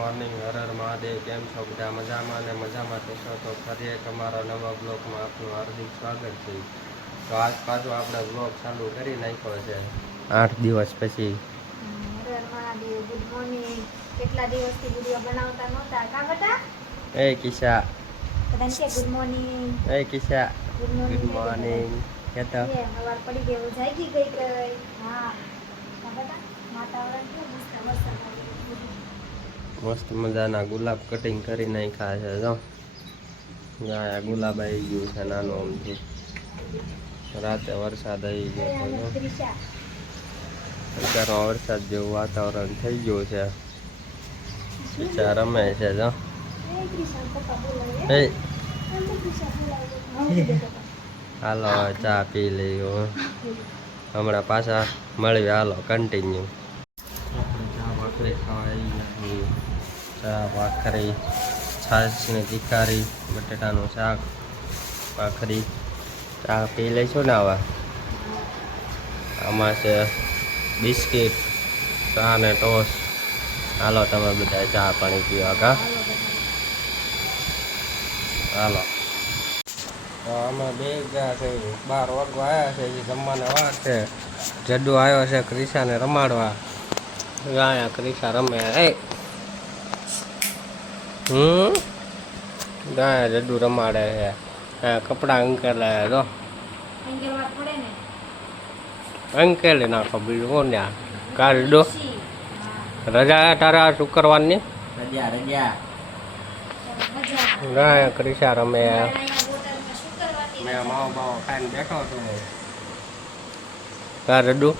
Morning, હર હર મહાદેવ. કેમ છો બધા? મજામાં અને મજામાં થશો તો ફરી એક અમારા નવા બ્લોગમાં આપનું હાર્દિક સ્વાગત છે. તો આજ પાછું આપણે બ્લોગ ચાલુ કરી નાખ્યો છે 8 દિવસ પછી. હર હર મહાદેવ. Good morning. કેટલા દિવસથી વિડિયો બનાવતા નહોતા કા બેટા? એ કિશા, બધાને કે ગુડ મોર્નિંગ. એ કિશા, ગુડ ગુડ મોર્નિંગ. મોર્નિંગ. કેતા એ સવાર પડી ગઈ, જાગી ગઈ. હા કા બેટા? વાતાવરણ કેવું મસ્ત વરસાદ આવી ગયો. મસ્ત મજાના ગુલાબ કટિંગ કરી નાખ્યા છે. જો આ ગુલાબ આવી ગયું છે નાનું અમથું. રાતે વરસાદ આવી ગયો હતો. અત્યારમાં વરસાદ જેવું વાતાવરણ થઈ ગયું છે. કિશા રમે છે. જો એ હાલો ચા પી લઈએ. હમણાં પાછા મળીએ. હાલો કન્ટિન્યુ. ચા ભાખરી ખાવા, ચા ભાખરી, છાશની તીખારી, બટેટાનું શાક, ભાખરી. ચા પી લઈશું ને આવા. આમાં છે બિસ્કિટ, ચા ને ટોસ્ટ. હાલો તમે બધા ચા પાણી પીવા કા. હાલો તો અમે બે ગયા છે 12 વાગવા આવ્યા છે. એ જમવાને વાર છે. જડ્ડુ આવ્યો છે ક્રિશાને રમાડવા. અહીંયા ક્રિશા રમે. ગાય જડ્ડુ રમાડે છે. કપડા અંકેલે તો અંકેલી નાખો. બીજું કોણ ત્યાં કાઢો. રજા તારા શુક્રવારની રજા ગાય ક્રિશા રમે. મેં માવો બાવો ખાઈને બેઠો છું. કા રડુ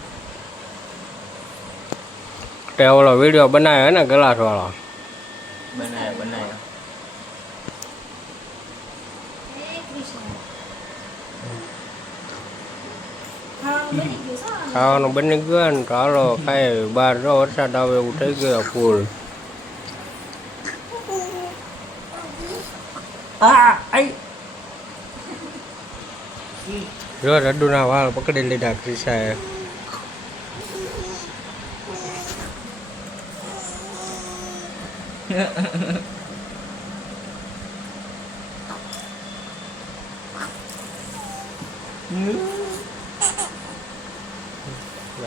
તે ઓલો વિડીયો બનાવ્યો ને ગ્લાસ વાળો બનાવ્યો. ખાવાનું બની ગયું ને તો હાલો ખાઈ. બહાર જો વરસાદ આવે એવું થઈ ગયો ફૂલ. જો રડુના વાળ પકડી લીધા ક્રિશાએ.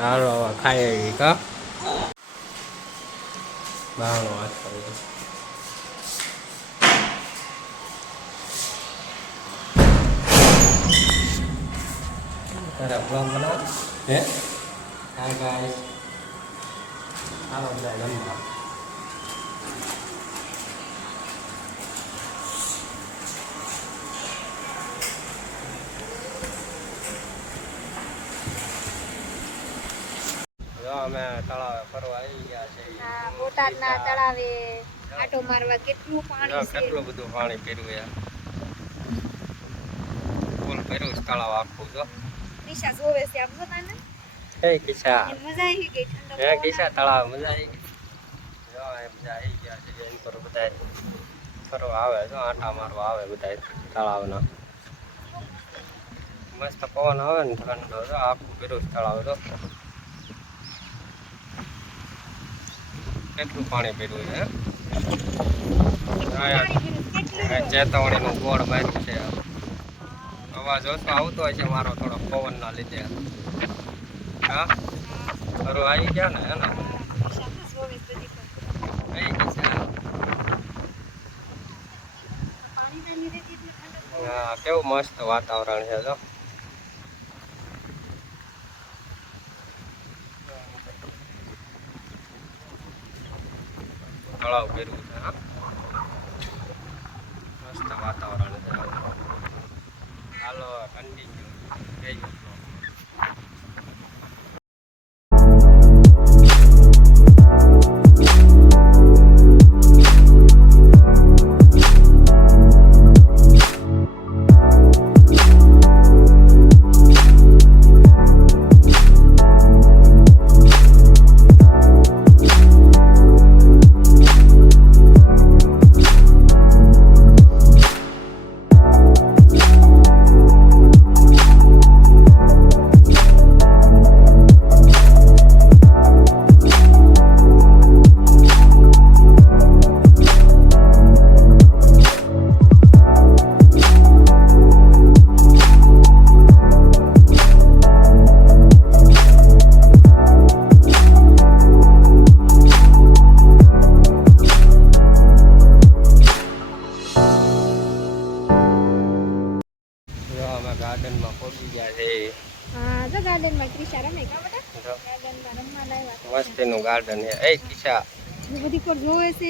હાલો હવે ખાઈ કા બાણો વાત કરી. તારા બ્લોગ બનાવ હે. હાય ગાઈસ, હાલો બધા રમવા. અમે તળાવે ફરવા આવી ગયા છે. હા, બોટાદના તળાવે આટો મારવા. કેટલું પાણી છે, કેટલું બધું પાણી પીર્યું યાર. ફૂલ પીર્યું તળાવ આખું. જો દિશા જોવે છે. આમ જો તાને હે કિશા, મજા આવી ગઈ. ઠંડો હે કિશા તળાવ મજા આવી ગઈ. જો એ મજા આવી ગયા છે. એમ પર બધા ફરવા આવે. જો આટા મારવા આવે બધા તળાવના. મસ્ત પવન આવે ને ઠંડો. જો આખું પીર્યું તળાવ. જો કેટલું પાણી પીર્યું છે. ચેતવણીનું બોર્ડ માર્યું છે. અવાજ ઓછો આવતો હોય છે મારો થોડો પવનના લીધે. હા ખરું આવી ગયા ને એના. હા કેવું મસ્ત વાતાવરણ છે. જો તળાવ કર્યું છે. હા મસ્ત વાતાવરણ છે. હાલો કન્ટિન્યુ. ગાર્ડનમાં ક્રિશા રમે કા બેટા ગાર્ડનમાં રમવા લાવ્યા મસ્તીનું ગાર્ડન છે એ કિસ્સા એ બધી કોર જોવે છે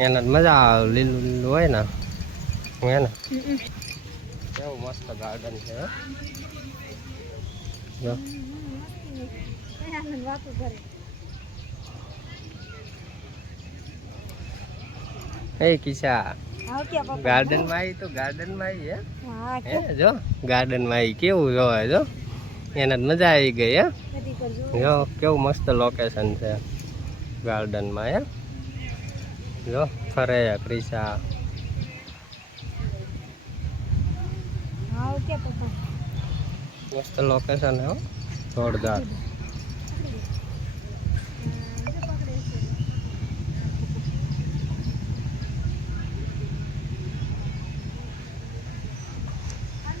એને મજા આવે લીલું લીલું હોય ને હે ને કેવું મસ્ત ગાર્ડન છે હો. જો આનંદ વાતો કરે એ કિસ્સા આવ કે પપ્પા ગાર્ડન માં આવી તો ગાર્ડન માં આવી હા હે જો ગાર્ડન માં આવી કેવું જોવે જો એને જ મજા આવી ગઈ હે બધી કોર જોવે જો કેવું મસ્ત લોકેશન છે ગાર્ડન માં હે જો ફરે ક્રિશા આવ કે પપ્પા મસ્ત લોકેશન હે હો. જોરદાર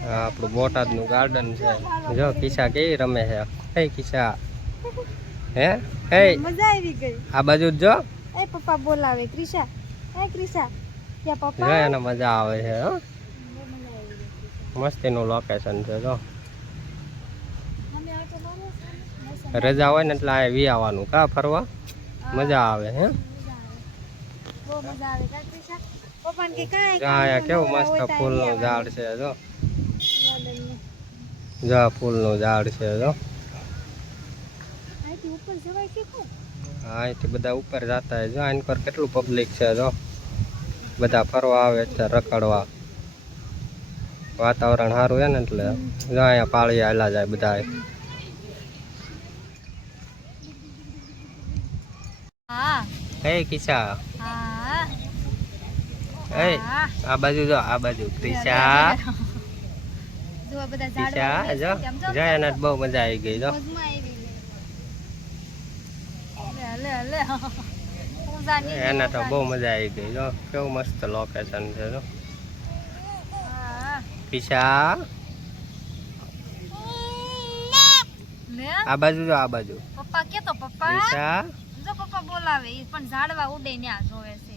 આ આપણું બોટાદનું ગાર્ડન છે જો કિસ્સા કેવી રમે છે હે કિસ્સા હે હે મજા આવી ગઈ આ બાજુ જ જો એ પપ્પા બોલાવે ક્રિશા એ ક્રિશા કે જો પપ્પા એને મજા આવે છે હો. મજા આવી ગઈ મસ્તીનું લોકેશન છે જો અમે આ તો મારો રજા હોય ને એટલે આ વી આવવાનું કા ફરવા મજા આવે હે બહુ મજા આવે કા ક્રિશા પપ્પાને કે કાંઈ જો અહીંયા કેવું મસ્ત ફૂલનું ઝાડ છે જો જો ફૂલનું ઝાડ છે જો અહીંથી ઉપર જવાય કે શું હા અહીંથી બધા ઉપર જતા હોય જો આની પર કેટલું પબ્લિક છે જો બધા ફરવા આવે છે રખડવા વાતાવરણ સારું છે ને એટલે જો અહીંયા પાળી આવેલા જાય બધા હા હે કિસ્સા હા હે આ બાજુ જો આ બાજુ ક્રિશા જો આ બધા કિસ્સા ઝાડવા જો જો એને બહુ મજા આવી ગઈ જો મજમાં આવી લે લે પૂજાની એને તો બહુ મજા આવી ગઈ જો કેવું મસ્ત લોકેશન છે જો હા કિસ્સા લે આ બાજુ જો આ બાજુ પપ્પા કે તો પપ્પા કિસ્સા જો પપ્પા બોલાવે ઈ પણ ઝાડવા ઉડે ન્યા જોવે છે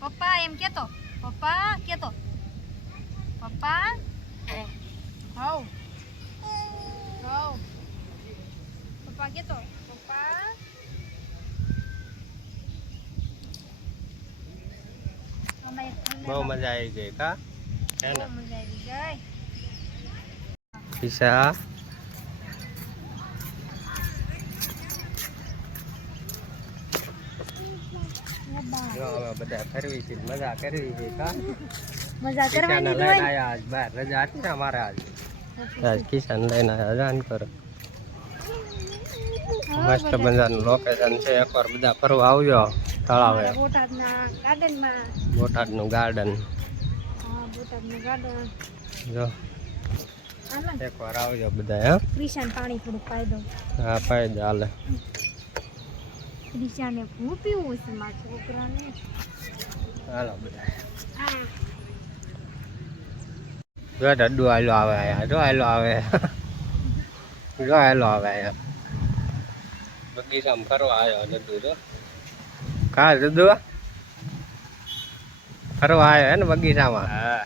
પપ્પા એમ કેતો પપ્પા કેતો પપ્પા હાઉ હાઉ પપ્પા કેતો પપ્પા અમે બહુ મજા આવી ગઈ કા હે ને બહુ મજા આવી ગઈ કિસ્સા જો હવે બધા ફરવી છે મજા કરવી છે કા મજા કિસાને કરવાની લઈને હોય આયા આજ બાર રજા હતી ને અમારે આજ કિસાન લઈને આયા જાન કરો મસ્ત મજાનું લોકેશન છે એકવાર બધા ફરવા આવજો તળાવે બોટાદના ગાર્ડનમાં બોટાદનું ગાર્ડન હા બોટાદનું ગાર્ડન જો હાલો એકવાર આવજો બધા હે ક્રિશાન પાણી થોડુંક પાઈ દો હા ફાયદા હાલે ક્રિશાને હું પીવું છે મારા છોકરાને હાલો બધા હા જો ડડ્ડુ હાલો આવે આયા જો હાલો આવે જો હાલો આવે આયા બગીચામાં ફરવા આવ્યો ડડ્ડુ જો કા ડડ્ડુ ફરવા આવ્યો હે ને બગીચામાં હા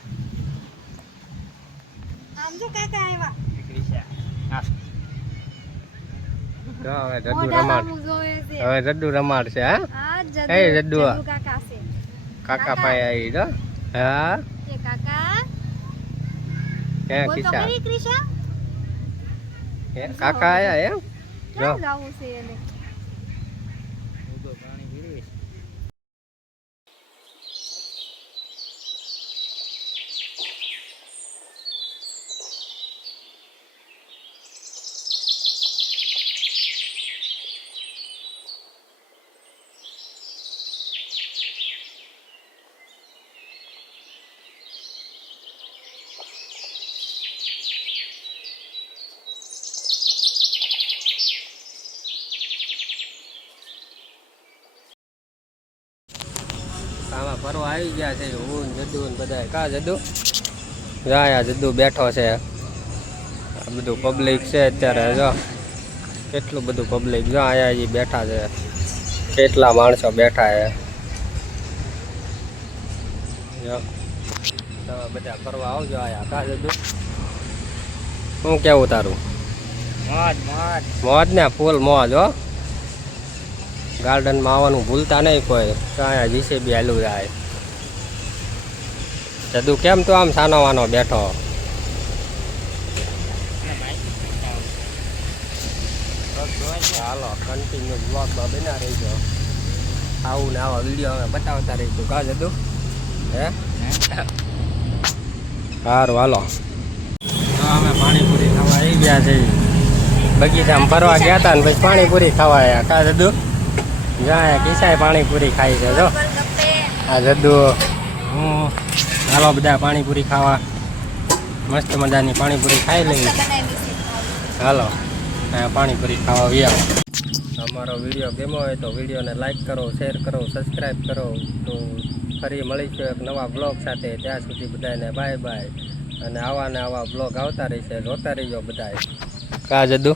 આમ જો કાકા આવ્યા જો હવે ડડ્ડુ મોઢા રમાડ સામું જોવે છે હવે ડડ્ડુ રમાડશે હા આ હે જદ્દુ. કાકા છે કાકા પાસે આવી જો હા કે કાકા હે બોલ તો કિસ્સા ખરી ક્રિશા હે કાકા આયા એમ જો ક્યાં જાવું છે એને આમાં ફરવા આવી ગયા છે હું જદ્દુ ને બધા કા જદ્દુ જા જદ્દુ બેઠો છે આ બધું પબ્લિક છે અત્યારે જો કેટલું બધું પબ્લિક જો આયા હજી બેઠા છે કેટલા માણસો બેઠા છે જો તમે બધા ફરવા આવજો આયા કા જદ્દુ શું કેવું તારું મોજ મોજ. મોજ ને ફૂલ મોજ હો. ગાર્ડનમાં આવવાનું ભૂલતા નહીં કોઈ. કાંઈ જીસીબી હાલું જાય. જદુ કેમ તો આમ સાનો વાનો બેઠો? હાલો કન્ટિન્યુ બ્લોગમાં બના રહીજો. આવું ને આવા વિડીયો અમે બતાવતા રહીશું. કા જદુ હે સારું હાલો. તો અમે પાણીપુરી ખાવા આવી ગયા છે. બગીચામાં ફરવા ગયા હતા ને પછી પાણીપુરી ખાવા આવ્યા. કા જદુ જાય કિસાય પાણીપુરી ખાઈ છે જો. આ જદુ હું હાલો બધા પાણીપુરી ખાવા. મસ્ત મજાની પાણીપુરી ખાઈ લઈએ. હાલો પાણીપુરી ખાવા વ્યા. અમારો વિડીયો ગમ્યો હોય તો વિડીયોને લાઈક કરો, શેર કરો, સબસ્ક્રાઈબ કરો. તો ફરી મળીશું એક નવા બ્લોગ સાથે. ત્યાં સુધી બધાને બાય બાય. અને આવા ને આવા બ્લોગ આવતા રહેશે. જોતા રહીજો બધાએ. કા જદુ